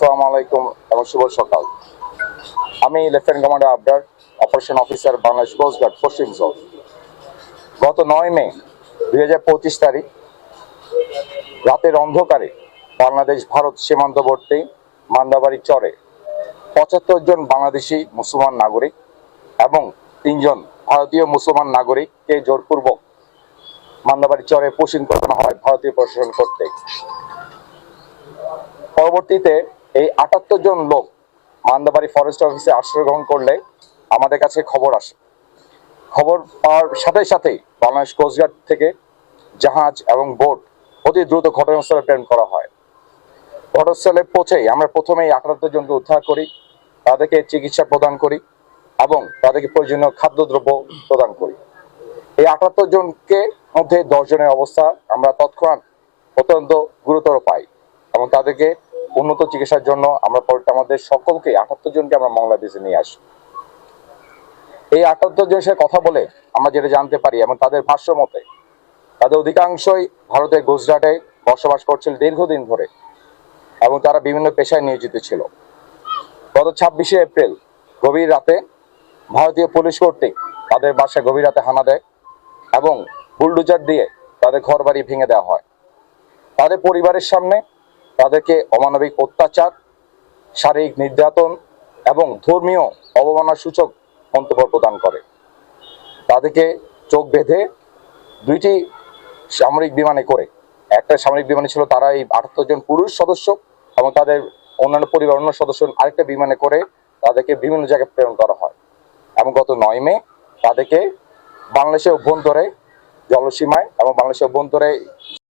আলাইকুম এবং শুভ সকাল। আমি lieutenant commander Abrar, operation officer Bangladesh পশ্চিম জোন গত নয় মে দুই হাজার পঁচিশ তারিখ, রাতের অন্ধকারে বাংলাদেশ ভারত সীমান্তবর্তী মান্দাবাড়ি চরে পঁচাত্তর জন বাংলাদেশি মুসলমান নাগরিক এবং তিনজন ভারতীয় মুসলমান নাগরিককে জোরপূর্বক মান্দাবাড়ি চরে পোষণ করানো হয় ভারতীয় প্রশাসন করতে পরবর্তীতে এই আটাত্তর জন লোক মান্দাবাড়ি ফরেস্ট অফিসে আশ্রয় গ্রহণ করলে আমাদের কাছে খবর আসে। খবর পাওয়ার সাথে সাথেই বাংলাদেশ কোস্টগার্ড থেকে জাহাজ এবং বোট অতি দ্রুত ঘটনাস্থলে প্রেরণ করা হয়। ঘটনাস্থলে পৌঁছেই আমরা প্রথমেই আটাত্তর জনকে উদ্ধার করি, তাদেরকে চিকিৎসা প্রদান করি এবং তাদেরকে প্রয়োজনীয় খাদ্যদ্রব্য প্রদান করি। এই আটাত্তর জনকে মধ্যে দশ জনের অবস্থা আমরা তৎক্ষণাৎ অত্যন্ত গুরুতর পাই এবং তাদেরকে উন্নত চিকিৎসার জন্য আমরা পরে আমাদের সকলকে, আটাত্তর জনকে আমরা বাংলাদেশে নিয়ে আসি। এই আটাত্তর জনের সাথে কথা বলে আমরা যেটা জানতে পারি এবং তাদের ভাষ্য মতে, তাদের অধিকাংশই ভারতের গুজরাটে বসবাস করছিল দীর্ঘদিন ধরে এবং তারা বিভিন্ন পেশায় নিয়োজিত ছিল। গত ছাব্বিশে এপ্রিল, গভীর রাতে ভারতীয় পুলিশ কর্তৃক তাদের বাসায় গভীর রাতে হানা দেয় এবং বুলডোজার দিয়ে তাদের ঘর বাড়ি ভেঙে দেওয়া হয়। তাদের পরিবারের সামনে তাদেরকে অমানবিক অত্যাচার, শারীরিক নির্যাতন এবং ধর্মীয় অবমাননা সূচক মন্তব্য প্রদান করে। তাদেরকে চোখ বেঁধে দুইটি সামরিক বিমানে করে। একটা সামরিক বিমানে ছিল তারা এই আটাত্তর জন পুরুষ সদস্য এবং তাদের অন্যান্য পরিবার অন্য সদস্য আরেকটা বিমানে করে তাদেরকে বিভিন্ন জায়গায় প্রেরণ করা হয়। এবং গত নয় মে তাদেরকে বাংলাদেশের অভ্যন্তরে জলসীমায় এবং বাংলাদেশের অভ্যন্তরে